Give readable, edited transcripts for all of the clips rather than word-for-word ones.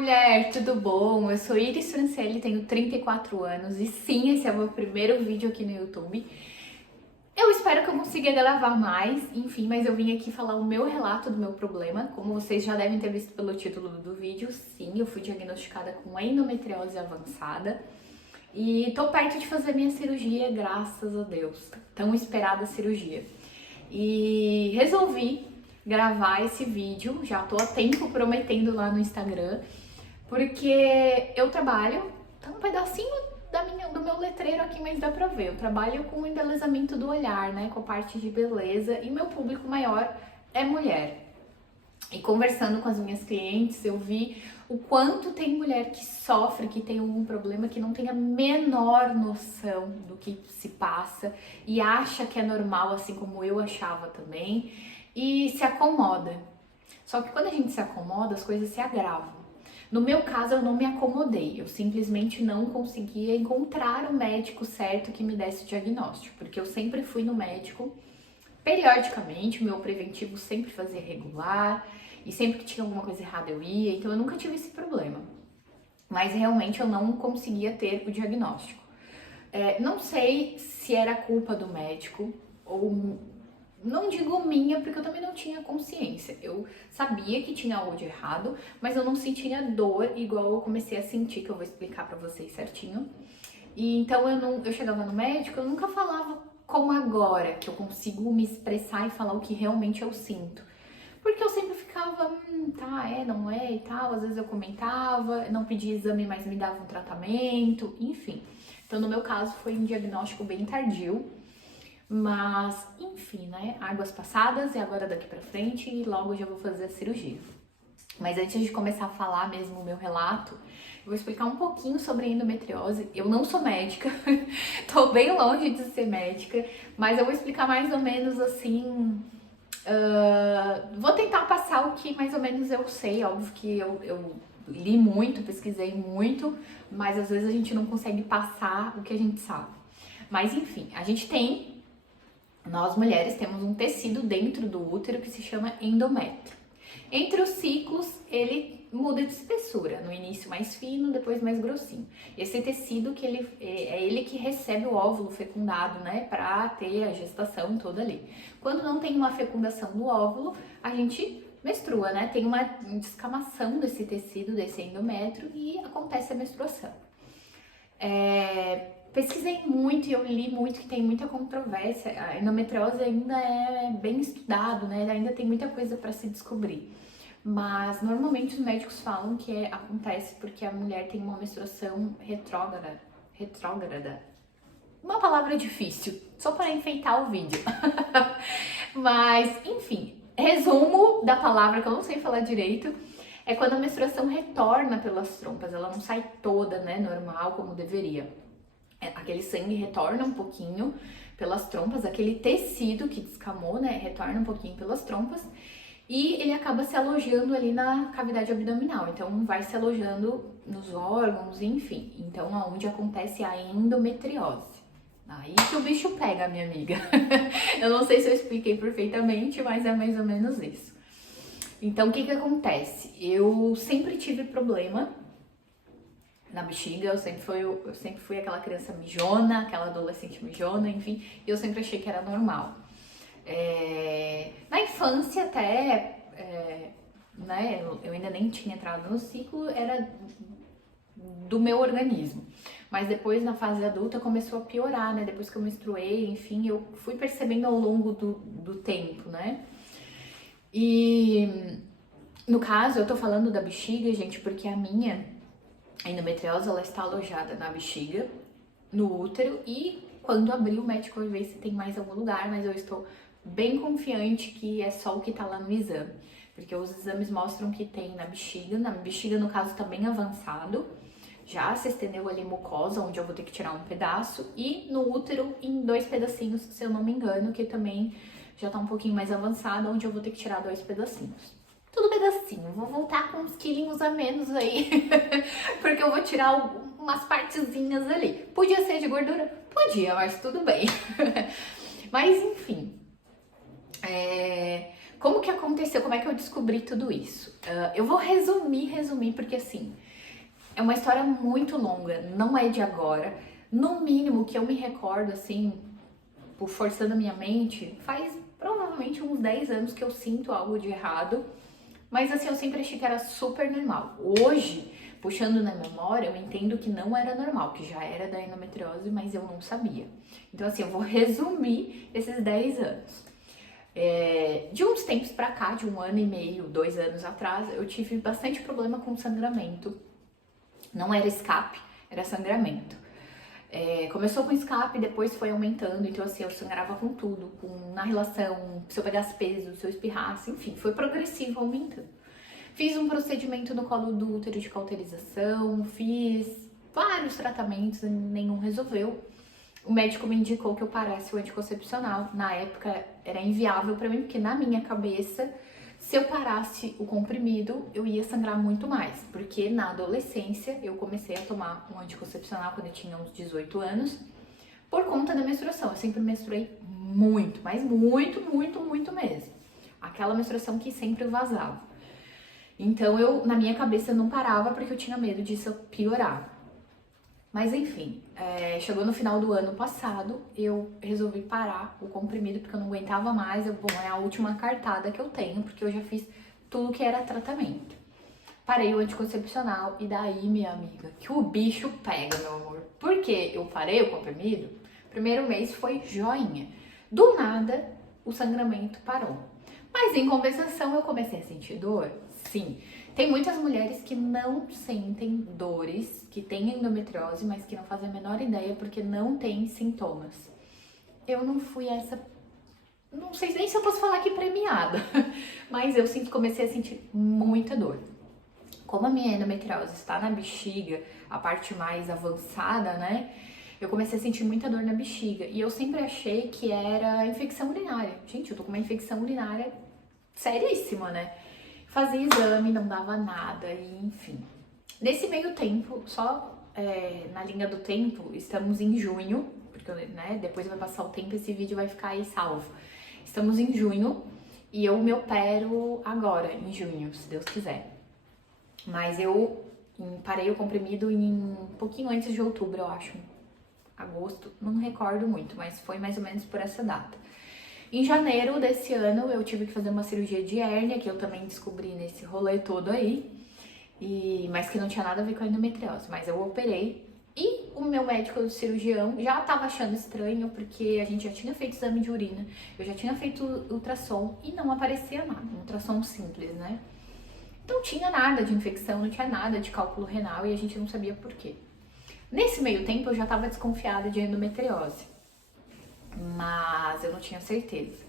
mulher, tudo bom? Eu sou Iris Francelli, tenho 34 anos e sim, esse é o meu primeiro vídeo aqui no YouTube. Eu espero que eu consiga gravar mais, enfim, mas eu vim aqui falar o meu relato do meu problema. Como vocês já devem ter visto pelo título do vídeo, sim, eu fui diagnosticada com endometriose avançada e tô perto de fazer minha cirurgia, graças a Deus, tão esperada cirurgia. E resolvi gravar esse vídeo, já tô há tempo prometendo lá no Instagram, porque eu trabalho, tá um pedacinho do meu letreiro aqui, mas dá pra ver, eu trabalho com o embelezamento do olhar, né, com a parte de beleza, e meu público maior é mulher. E conversando com as minhas clientes, eu vi o quanto tem mulher que sofre, que tem algum problema, que não tem a menor noção do que se passa e acha que é normal, assim como eu achava também, e se acomoda. Só que quando a gente se acomoda, as coisas se agravam. No meu caso, eu não me acomodei, eu simplesmente não conseguia encontrar o médico certo que me desse o diagnóstico, porque eu sempre fui no médico periodicamente, o meu preventivo sempre fazia regular, e sempre que tinha alguma coisa errada eu ia, então eu nunca tive esse problema. Mas realmente eu não conseguia ter o diagnóstico. Não sei se era culpa do médico, ou não digo minha, porque eu também não tinha consciência. Eu sabia que tinha algo de errado, mas eu não sentia dor igual eu comecei a sentir, que eu vou explicar pra vocês certinho. E então eu chegava no médico, eu nunca falava como agora, que eu consigo me expressar e falar o que realmente eu sinto. Porque eu sempre ficava, tá, não é e tal, às vezes eu comentava, não pedia exame, mas me dava um tratamento, enfim. Então no meu caso foi um diagnóstico bem tardio, mas enfim, né, águas passadas e agora daqui pra frente e logo eu já vou fazer a cirurgia. Mas antes de começar a falar mesmo o meu relato, eu vou explicar um pouquinho sobre a endometriose. Eu não sou médica, tô bem longe de ser médica, mas eu vou explicar mais ou menos assim. Vou tentar passar o que mais ou menos eu sei. Óbvio que eu li muito, pesquisei muito, mas às vezes a gente não consegue passar o que a gente sabe. Mas enfim, nós mulheres temos um tecido dentro do útero que se chama endométrio. Entre os ciclos, ele muda de espessura, no início mais fino, depois mais grossinho. Esse tecido que é ele que recebe o óvulo fecundado, né, para ter a gestação toda ali. Quando não tem uma fecundação do óvulo, a gente menstrua, né? Tem uma descamação desse tecido, desse endométrio, e acontece a menstruação. Pesquisei muito e eu li muito que tem muita controvérsia. A endometriose ainda é bem estudado, né? Ainda tem muita coisa para se descobrir. Mas normalmente os médicos falam que acontece porque a mulher tem uma menstruação retrógrada. Retrógrada. Uma palavra difícil, só para enfeitar o vídeo. Mas, enfim, resumo da palavra que eu não sei falar direito. É quando a menstruação retorna pelas trompas, ela não sai toda, né, normal como deveria. Aquele sangue retorna um pouquinho pelas trompas, aquele tecido que descamou, né, retorna um pouquinho pelas trompas e ele acaba se alojando ali na cavidade abdominal, então vai se alojando nos órgãos, enfim, então aonde acontece a endometriose. Aí que o bicho pega, minha amiga. Eu não sei se eu expliquei perfeitamente, mas é mais ou menos isso. Então o que que acontece? Eu sempre tive problema na bexiga, eu sempre fui aquela criança mijona, aquela adolescente mijona, enfim, e eu sempre achei que era normal. Na infância até, né, eu ainda nem tinha entrado no ciclo, era do meu organismo. Mas depois, na fase adulta, começou a piorar, né, depois que eu menstruei, enfim, eu fui percebendo ao longo do tempo, né. E, no caso, eu tô falando da bexiga, gente, porque a endometriose, ela está alojada na bexiga, no útero, e quando abrir o médico vai ver se tem mais algum lugar, mas eu estou bem confiante que é só o que tá lá no exame, porque os exames mostram que tem na bexiga no caso tá bem avançado, já se estendeu ali mucosa, onde eu vou ter que tirar um pedaço, e no útero em 2 pedacinhos, se eu não me engano, que também já tá um pouquinho mais avançado, onde eu vou ter que tirar 2 pedacinhos. Tudo pedacinho, vou voltar com uns quilinhos a menos aí, porque eu vou tirar umas partezinhas ali. Podia ser de gordura? Podia, mas tudo bem. Mas enfim, Como que aconteceu? Como é que eu descobri tudo isso? Eu vou resumir, porque assim, é uma história muito longa, não é de agora. No mínimo, que eu me recordo, assim, por forçando a minha mente, faz provavelmente uns 10 anos que eu sinto algo de errado. Mas assim, eu sempre achei que era super normal. Hoje, puxando na memória, eu entendo que não era normal, que já era da endometriose, mas eu não sabia. Então assim, eu vou resumir esses 10 anos. De uns tempos pra cá, de 1 ano e meio, 2 anos atrás, eu tive bastante problema com sangramento. Não era escape, era sangramento. Começou com escape, depois foi aumentando, então assim, eu sangrava com tudo, na relação, se eu pegasse peso, se eu espirrasse, enfim, foi progressivo aumentando. Fiz um procedimento no colo do útero de cauterização, fiz vários tratamentos, nenhum resolveu. O médico me indicou que eu parasse o anticoncepcional. Na época era inviável pra mim, porque na minha cabeça, se eu parasse o comprimido, eu ia sangrar muito mais. Porque na adolescência eu comecei a tomar um anticoncepcional quando eu tinha uns 18 anos, por conta da menstruação. Eu sempre menstruei muito, mas muito mesmo. Aquela menstruação que sempre vazava. Então na minha cabeça eu não parava porque eu tinha medo disso piorar. Mas enfim, chegou no final do ano passado, eu resolvi parar o comprimido porque eu não aguentava mais. Bom, é a última cartada que eu tenho, porque eu já fiz tudo que era tratamento. Parei o anticoncepcional e daí, minha amiga, que o bicho pega, meu amor. Porque eu parei o comprimido, primeiro mês foi joinha. Do nada, o sangramento parou. Mas em compensação, eu comecei a sentir dor? Sim. Tem muitas mulheres que não sentem dores, que têm endometriose, mas que não fazem a menor ideia porque não têm sintomas. Eu não fui essa, não sei nem se eu posso falar aqui premiada, mas eu comecei a sentir muita dor. Como a minha endometriose está na bexiga, a parte mais avançada, né? Eu comecei a sentir muita dor na bexiga e eu sempre achei que era infecção urinária. Gente, eu tô com uma infecção urinária seríssima, né? Fazia exame, não dava nada, e enfim. Nesse meio tempo, só na linha do tempo, estamos em junho, porque né, depois vai passar o tempo, esse vídeo vai ficar aí salvo. Estamos em junho e eu me opero agora, em junho, se Deus quiser. Mas eu parei o comprimido um pouquinho antes de outubro, eu acho. Agosto, não recordo muito, mas foi mais ou menos por essa data. Em janeiro desse ano, eu tive que fazer uma cirurgia de hérnia, que eu também descobri nesse rolê todo aí, mas que não tinha nada a ver com a endometriose. Mas eu operei e o meu médico cirurgião já tava achando estranho, porque a gente já tinha feito exame de urina, eu já tinha feito ultrassom e não aparecia nada, um ultrassom simples, né? Não tinha nada de infecção, não tinha nada de cálculo renal e a gente não sabia por quê. Nesse meio tempo, eu já tava desconfiada de endometriose, mas eu não tinha certeza.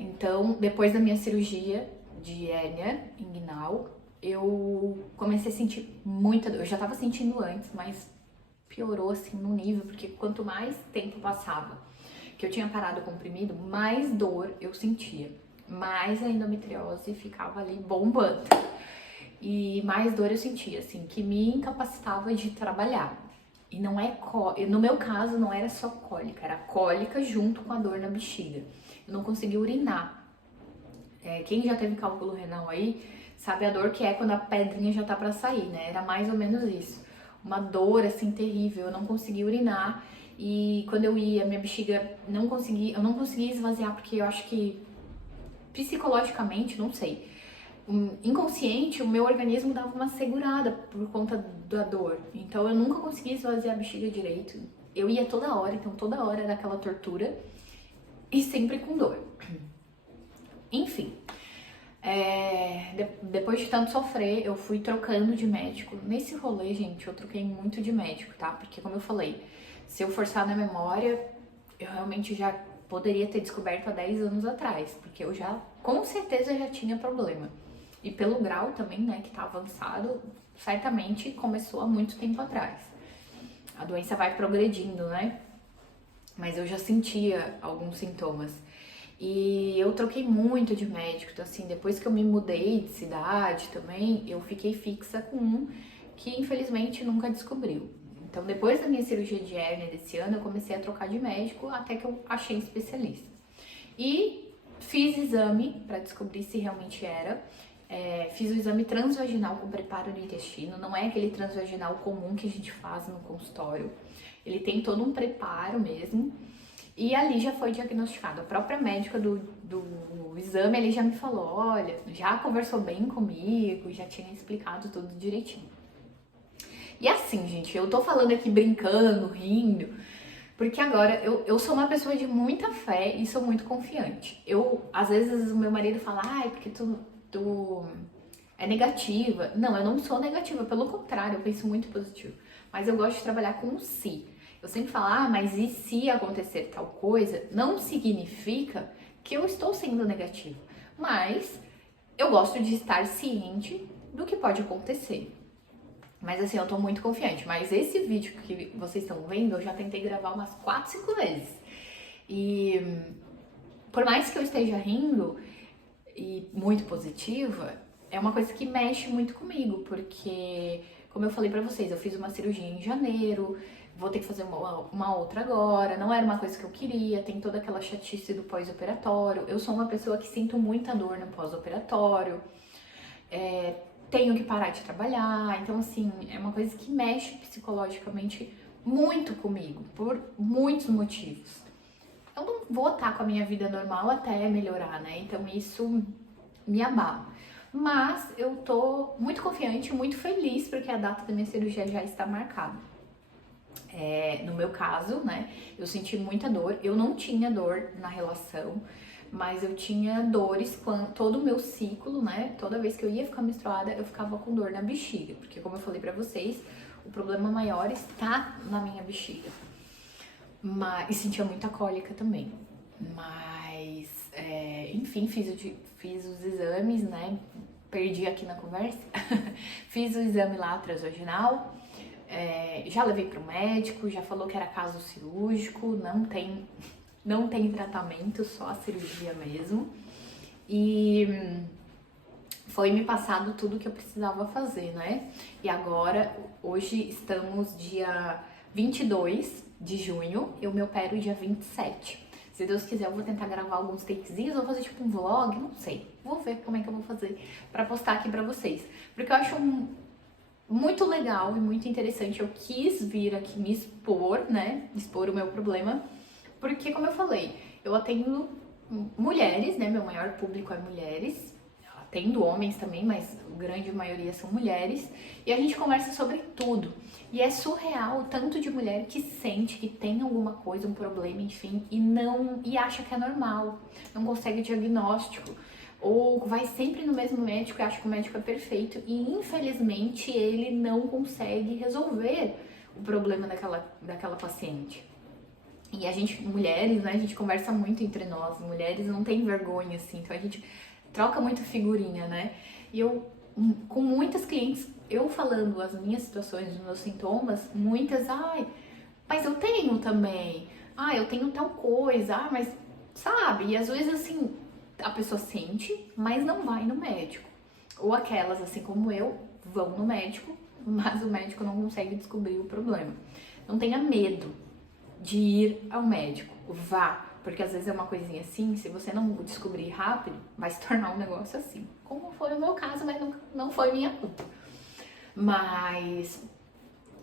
Então, depois da minha cirurgia de hérnia inguinal, eu comecei a sentir muita dor. Eu já tava sentindo antes, mas piorou assim no nível, porque quanto mais tempo passava que eu tinha parado o comprimido, mais dor eu sentia. Mais a endometriose ficava ali bombando. E mais dor eu sentia, assim, que me incapacitava de trabalhar. E não no meu caso não era só cólica, era cólica junto com a dor na bexiga. Eu não conseguia urinar. Quem já teve cálculo renal aí sabe a dor que é quando a pedrinha já tá pra sair, né? Era mais ou menos isso. Uma dor assim terrível, eu não conseguia urinar. E quando eu ia, minha bexiga eu não conseguia esvaziar, porque eu acho que psicologicamente, não sei, inconsciente, o meu organismo dava uma segurada por conta da dor. Então eu nunca conseguia esvaziar a bexiga direito. Eu ia toda hora, então toda hora era aquela tortura e sempre com dor. Enfim, depois de tanto sofrer, eu fui trocando de médico. Nesse rolê, gente, eu troquei muito de médico, tá? Porque como eu falei, se eu forçar na memória, eu realmente já poderia ter descoberto há 10 anos atrás, porque eu já, com certeza, já tinha problema. E pelo grau também, né, que tá avançado, certamente começou há muito tempo atrás. A doença vai progredindo, né? Mas eu já sentia alguns sintomas. E eu troquei muito de médico, então assim, depois que eu me mudei de cidade também, eu fiquei fixa com um que infelizmente nunca descobriu. Então depois da minha cirurgia de hérnia desse ano, eu comecei a trocar de médico até que eu achei especialista. E fiz exame para descobrir se realmente era. Fiz o exame transvaginal com preparo do intestino, não é aquele transvaginal comum que a gente faz no consultório. Ele tem todo um preparo mesmo. E ali já foi diagnosticado. A própria médica do exame, ele já me falou, olha, já conversou bem comigo, já tinha explicado tudo direitinho. E assim, gente, eu tô falando aqui brincando, rindo, porque agora eu sou uma pessoa de muita fé e sou muito confiante. Às vezes o meu marido fala, porque tu é negativa. Não, eu não sou negativa, pelo contrário, eu penso muito positivo. Mas eu gosto de trabalhar com o si. Eu sempre falo, mas e se acontecer tal coisa? Não significa que eu estou sendo negativa. Mas eu gosto de estar ciente do que pode acontecer. Mas assim, eu tô muito confiante. Mas esse vídeo que vocês estão vendo, eu já tentei gravar umas 4, 5 vezes. E por mais que eu esteja rindo e muito positiva, é uma coisa que mexe muito comigo. Porque, como eu falei pra vocês, eu fiz uma cirurgia em janeiro, vou ter que fazer uma outra agora, não era uma coisa que eu queria, tem toda aquela chatice do pós-operatório. Eu sou uma pessoa que sinto muita dor no pós-operatório. Tenho que parar de trabalhar, então assim, é uma coisa que mexe psicologicamente muito comigo, por muitos motivos. Eu não vou estar com a minha vida normal até melhorar, né? Então isso me abala. Mas eu tô muito confiante, muito feliz, porque a data da minha cirurgia já está marcada. No meu caso, né, eu senti muita dor, eu não tinha dor na relação, mas eu tinha dores todo o meu ciclo, né? Toda vez que eu ia ficar menstruada, eu ficava com dor na bexiga, porque como eu falei pra vocês, o problema maior está na minha bexiga. E sentia muita cólica também. Mas, enfim, fiz os exames, né? Perdi aqui na conversa. Fiz o exame lá transvaginal. Já levei pro médico, já falou que era caso cirúrgico, não tem tratamento, só a cirurgia mesmo. E foi me passado tudo que eu precisava fazer, né? E agora, hoje estamos dia 22 de junho, eu me opero dia 27. Se Deus quiser, eu vou tentar gravar alguns takezinhos, vou fazer tipo um vlog, não sei. Vou ver como é que eu vou fazer pra postar aqui pra vocês. Porque eu acho muito legal e muito interessante. Eu quis vir aqui me expor, né? Expor o meu problema. Porque, como eu falei, eu atendo mulheres, né? Meu maior público é mulheres. Atendo homens também, mas a grande maioria são mulheres. E a gente conversa sobre tudo. E é surreal o tanto de mulher que sente que tem alguma coisa, um problema, enfim, e acha que é normal. Não consegue diagnóstico. Ou vai sempre no mesmo médico e acha que o médico é perfeito. E, infelizmente, ele não consegue resolver o problema daquela paciente. E a gente, mulheres, né, a gente conversa muito entre nós, mulheres não tem vergonha, assim, então a gente troca muito figurinha, né? E eu, com muitas clientes, eu falando as minhas situações, os meus sintomas, muitas, mas eu tenho também, eu tenho tal coisa, mas, sabe? E às vezes, assim, a pessoa sente, mas não vai no médico. Ou aquelas, assim como eu, vão no médico, mas o médico não consegue descobrir o problema. Não tenha medo de ir ao médico, vá, porque às vezes é uma coisinha assim, se você não descobrir rápido, vai se tornar um negócio assim, como foi o meu caso, mas não foi minha culpa. Mas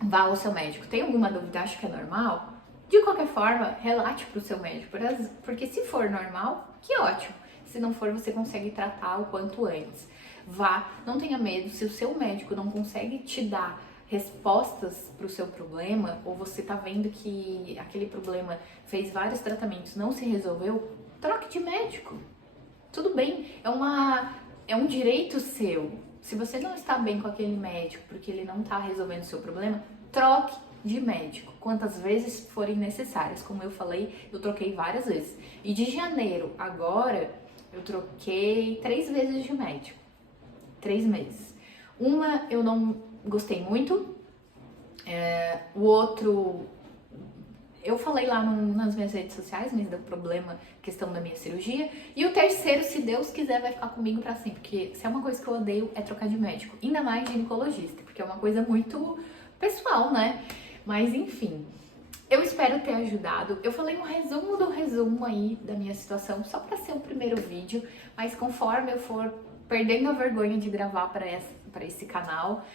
vá ao seu médico. Tem alguma dúvida, acha que é normal? De qualquer forma, relate pro seu médico, porque se for normal, que ótimo. Se não for, você consegue tratar o quanto antes. Vá, não tenha medo, se o seu médico não consegue te dar respostas para o seu problema, ou você tá vendo que aquele problema fez vários tratamentos, não se resolveu, troque de médico. Tudo bem, é um direito seu. Se você não está bem com aquele médico porque ele não tá resolvendo o seu problema, troque de médico, quantas vezes forem necessárias. Como eu falei, eu troquei várias vezes. E de janeiro agora, eu troquei 3 vezes de médico. 3 meses. Uma eu não gostei muito, o outro, eu falei lá nas minhas redes sociais, mas deu problema, questão da minha cirurgia. E o terceiro, se Deus quiser, vai ficar comigo pra sempre, porque se é uma coisa que eu odeio é trocar de médico, ainda mais ginecologista, porque é uma coisa muito pessoal, né? Mas enfim, Eu espero ter ajudado. Eu falei um resumo do resumo aí da minha situação, só para ser o primeiro vídeo, mas conforme eu for perdendo a vergonha de gravar para esse canal,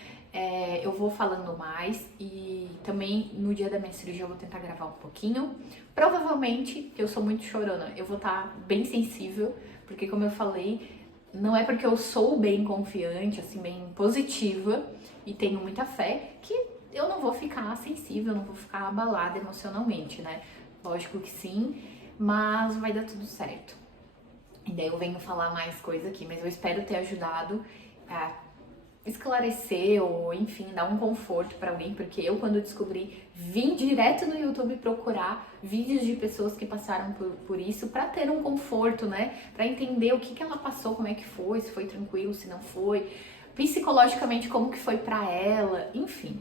eu vou falando mais e também no dia da minha cirurgia eu vou tentar gravar um pouquinho. Provavelmente, que eu sou muito chorona, eu vou estar bem sensível, porque como eu falei, não é porque eu sou bem confiante, assim, bem positiva e tenho muita fé que eu não vou ficar sensível, não vou ficar abalada emocionalmente, né? Lógico que sim, mas vai dar tudo certo. E daí eu venho falar mais coisa aqui, mas eu espero ter ajudado a esclarecer ou, enfim, dar um conforto pra alguém, porque eu, quando descobri, vim direto no YouTube procurar vídeos de pessoas que passaram por isso pra ter um conforto, né? Pra entender o que ela passou, como é que foi, se foi tranquilo, se não foi, psicologicamente como que foi pra ela, enfim.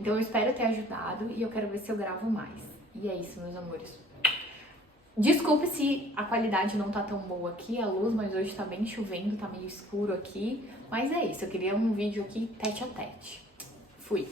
Então eu espero ter ajudado e eu quero ver se eu gravo mais. E é isso, meus amores. Desculpe se a qualidade não tá tão boa aqui, a luz, mas hoje tá bem chovendo, tá meio escuro aqui. Mas é isso, eu queria um vídeo aqui tete a tete. Fui!